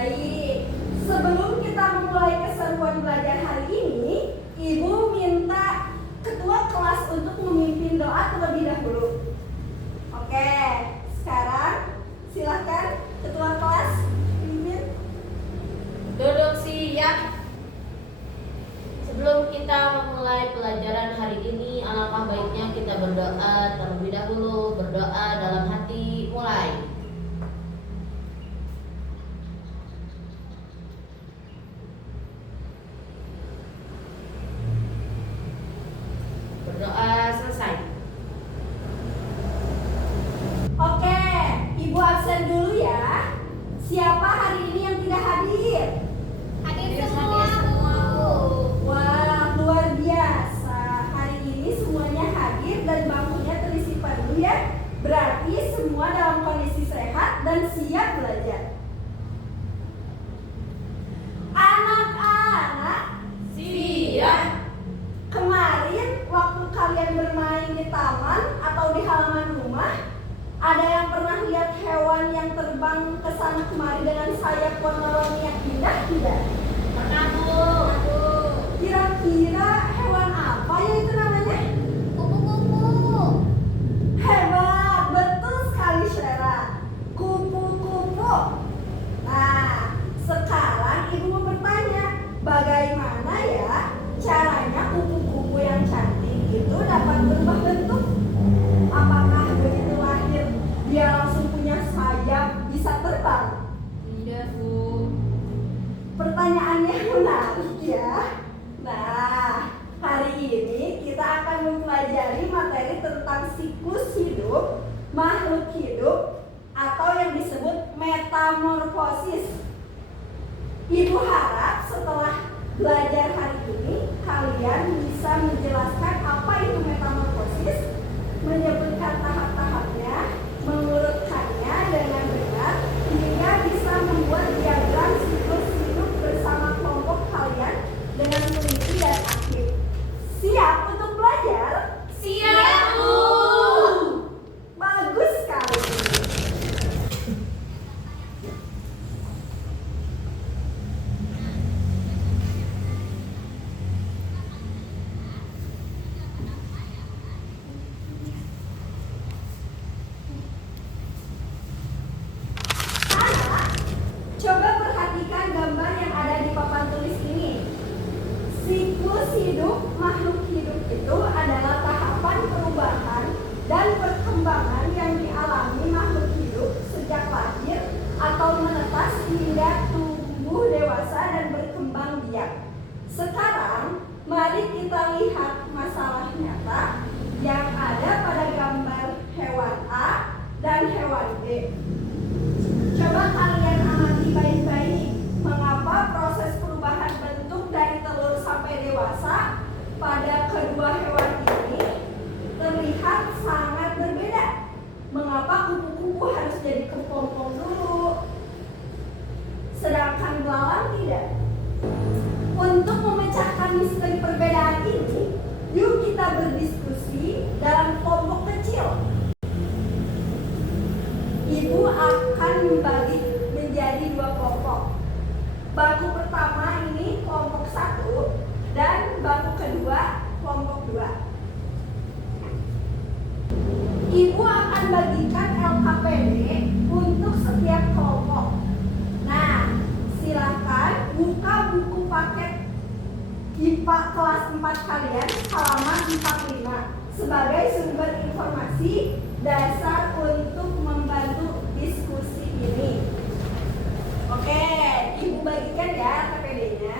Baik, sebelum kita memulai keseruan belajar hari ini, Ibu minta ketua kelas untuk memimpin doa terlebih dahulu. Oke, sekarang silakan ketua kelas pimpin. Duduk siap. Sebelum kita memulai pelajaran hari ini, alangkah baiknya kita berdoa terlebih dahulu. Berdoa dalam hati, mulai. Berdoa selesai. Oke, Ibu absen dulu ya. Siapa hari ini yang tidak hadir? Hadir semua, Bu. Wah, luar biasa. Hari ini semuanya hadir dan bangkunya terisi penuh ya. Berarti semua dalam kondisi sehat dan siap belajar. Anak-anak, Siap. kemarin waktu kalian bermain di taman atau di halaman rumah, ada yang pernah lihat hewan yang terbang ke sana kemari dengan sayap warna-warni yang indah tidak? Pernah, Bu. Kira-kira hewan apa ya itu namanya? Kupu-kupu. Hebat, betul sekali Syera. Kupu-kupu. Nah, sekarang Ibu mau bertanya, bagaimana ya caranya kupu-kupu yang cantik itu dapat berubah bentuk? Apakah begitu lahir dia langsung punya sayap bisa terbang? Tidak, Bu. Pertanyaannya menarik ya. Nah, hari ini kita akan mempelajari materi tentang siklus hidup makhluk hidup atau yang disebut metamorfosis. Ibu harap setelah belajar hari ini kalian bisa menjelaskan apa itu metamorfosis, menyebutkan tahap-tahapnya, mengurutkannya dengan benar hingga bisa membuat diagram siklus hidup bersama kelompok kalian dengan teliti dan aktif. Siap untuk belajar? Siap, Bu. Bagus sekali. Anak, coba perhatikan gambar yang ada di papan tulis ini. Siklus hidup makhluk hidup itu adalah tahapan perubahan dan perkembangan yang dialami makhluk hidup sejak lahir atau menetas hingga tumbuh dewasa dan berkembang biak. Sekarang, mari kita lihat masalah nyata yang ada pada gambar hewan A dan hewan B. Coba kalian amati baik-baik mengapa proses perubahan bentuk dari telur sampai dewasa pada kedua hewan ini terlihat sangat berbeda. Mengapa kupu-kupu harus jadi kepompong dulu, sedangkan belalang tidak? Untuk memecahkan misteri perbedaan ini, yuk kita berdiskusi dalam kelompok kecil. Ibu akan membagi menjadi dua kelompok. Bangku pertama ini kelompok 1 dan bangku kedua kelompok 2. Ibu akan bagikan LKPD untuk setiap kelompok. Nah, silakan buka buku paket IPA kelas 4 kalian halaman 45 sebagai sumber informasi dasar untuk membantu diskusi ini. Oke, Ibu bagikan ya KPD-nya.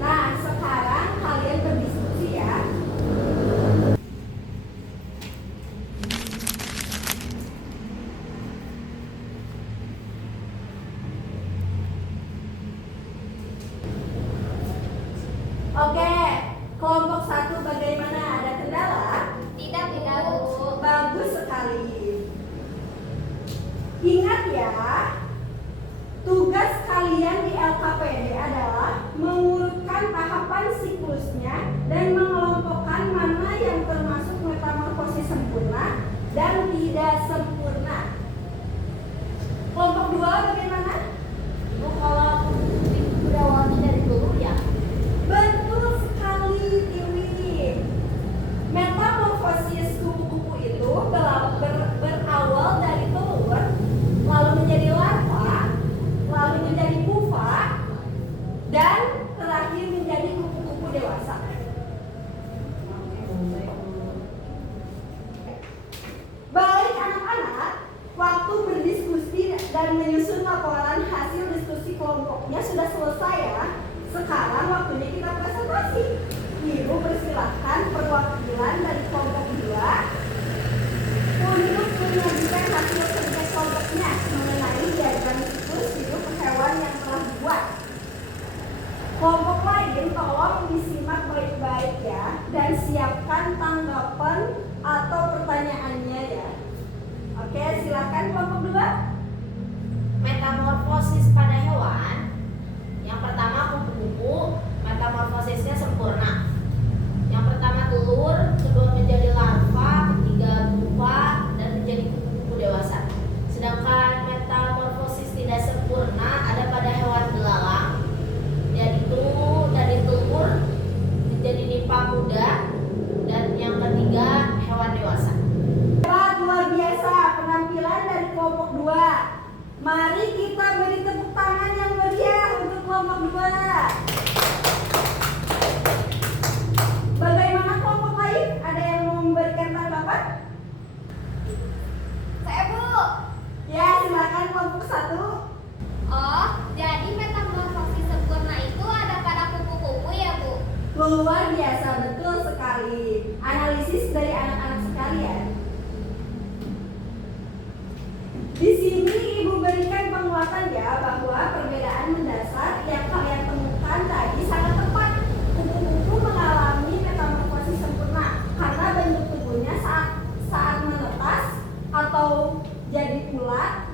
Nah, sekarang kalian berdiskusi ya. Oke, kelompok 1 bagaimana? Ada kendala? Tidak, Bu. Bagus sekali. Ingat ya, tugas kalian di LKPD adalah mengurutkan tahapan siklusnya dan mengelompokkan mana yang termasuk metamorfosis sempurna dan tidak sempurna. Kelompok 2 bagaimana? Ibu kalau berawalnya dari telur ya? Betul sekali, Tiwi. Metamorfosis kupu-kupu itu berawal dari telur, lalu menjadi larva, lalu menjadi pupa, dan terakhir menjadi kupu-kupu dewasa. Baik anak-anak, waktu berdiskusi dan menyusun laporan hasil diskusi kelompoknya sudah selesai ya. Sekarang waktunya kita presentasi. Ibu persilahkan perwakilan dari kelompok 2 untuk menyajikan hasil kerja kelompoknya mengenai diagram siklus hidup hewan yang telah dibuat. Kelompok lain tolong disimak baik-baik ya dan siapkan tanggapan atau pertanyaannya ya. Oke, silakan kelompok 2. Metamorfosis pada hewan. Yang pertama kupu-kupu, metamorfosisnya sempurna. Yang pertama telur, kedua menjadi larva, ketiga pupa, dan menjadi kupu-kupu dewasa. Sedangkan metamorfosis tidak sempurna ada pada hewan belalang, yaitu dari telur menjadi nimpa muda, dan yang ketiga hewan dewasa. Hebat, luar biasa penampilan dari kelompok 2. Mari kita beri tepuk tangan yang meriah untuk kelompok 2. Bagaimana kelompok lain? Ada yang mau memberikan tanggapan? Saya Bu. Ya, silakan kelompok 1. Oh, jadi metamorfosis sempurna itu ada pada kupu-kupu ya Bu? Luar biasa, betul sekali. Analisis dari anak-anak sekalian. Di sini Ibu berikan penguatan ya bahwa perbedaan mendasar yang kalian temukan tadi sangat tepat. Kupu-kupu mengalami metamorfosis sempurna karena bentuk tubuhnya saat menetas atau jadi ulat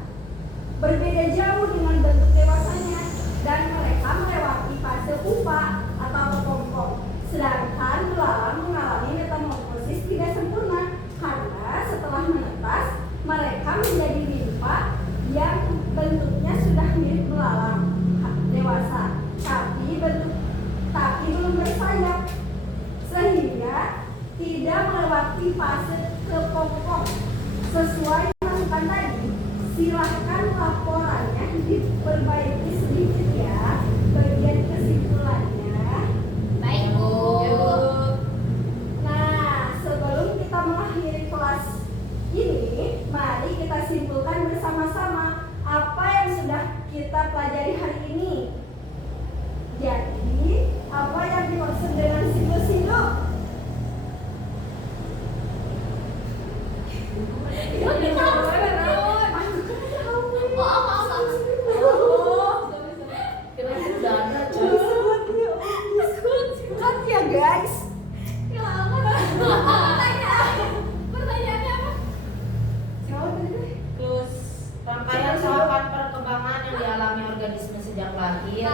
berbeda jauh dengan bentuk dewasanya dan mereka melewati fase pupa atau kepompong. Sedangkan belalang mengalami metamorfosis tidak sempurna karena setelah menetas mereka menjadi nimpa yang bentuknya sudah mirip belalang dewasa, tapi belum bersayap, sehingga tidak melewati fase kepompong. Sesuai masukan tadi, silahkan laporannya diperbaiki sedikit ya bagian kesimpulannya. Baik Bu. Nah, sebelum kita mengakhiri kelas ini, mari kita simpulkan bersama-sama apa yang sudah kita pelajari hari ini. Jadi, apa yang dimaksud dengan siklus hidup? Kira-kira udah ada, Kan ya guys. Pertanyaannya apa? Terus rangkaian tahapan perkembangan yang dialami organisme sejak lahir.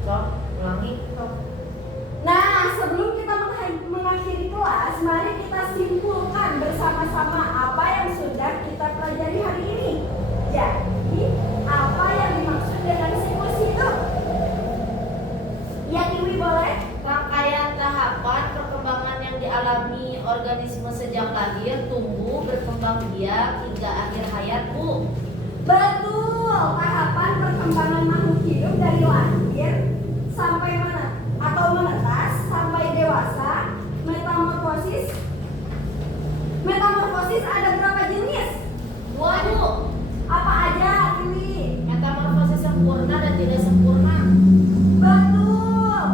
Sok, ulangi. Nah, sebelum kita mengakhiri kelas, mari kita simpulkan bersama-sama apa yang sudah kita pelajari hari ini. Jadi, apa yang dimaksud dengan siklus hidup? Yang Iwi boleh? Rangkaian tahapan perkembangan yang dialami organisme sejak lahir, tumbuh, berkembang biak hingga akhir hayat, Bu. Betul, tahapan perkembangan makhluk hidup dari lahir sampai menetas sampai dewasa. Metamorfosis ada berapa jenis? Dua, Bu. Apa aja, Iwi? Metamorfosis sempurna dan tidak sempurna. Betul.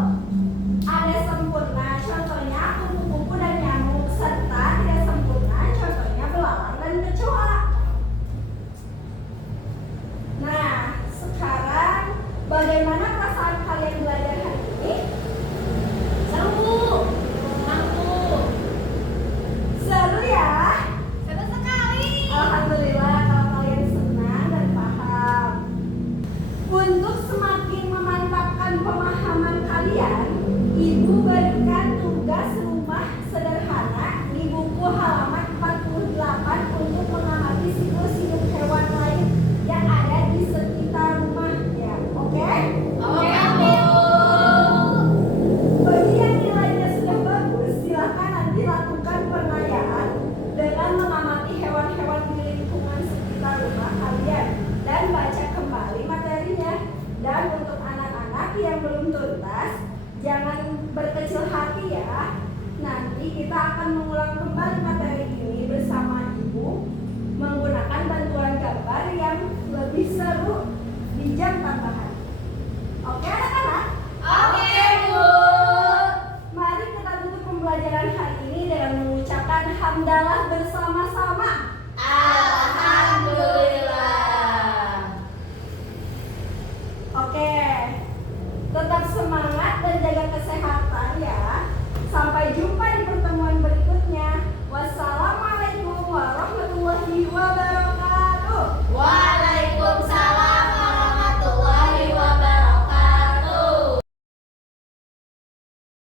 Ada sempurna, contohnya kupu-kupu dan nyamuk, serta tidak sempurna, contohnya belalang dan kecoa. Nah, sekarang bagaimana perasaan kalian belajar hari ini? Seru, Bu. Senang, Bu. Seru ya? Seru sekali. Alhamdulillah kalau kalian senang dan paham. kita akan mengulang kembali materi ini bersama Ibu menggunakan bantuan gambar yang lebih seru di jam tambahan. Oke anak-anak? Oke, Bu. Mari kita tutup pembelajaran hari ini dengan mengucapkan hamdalah bersama-sama.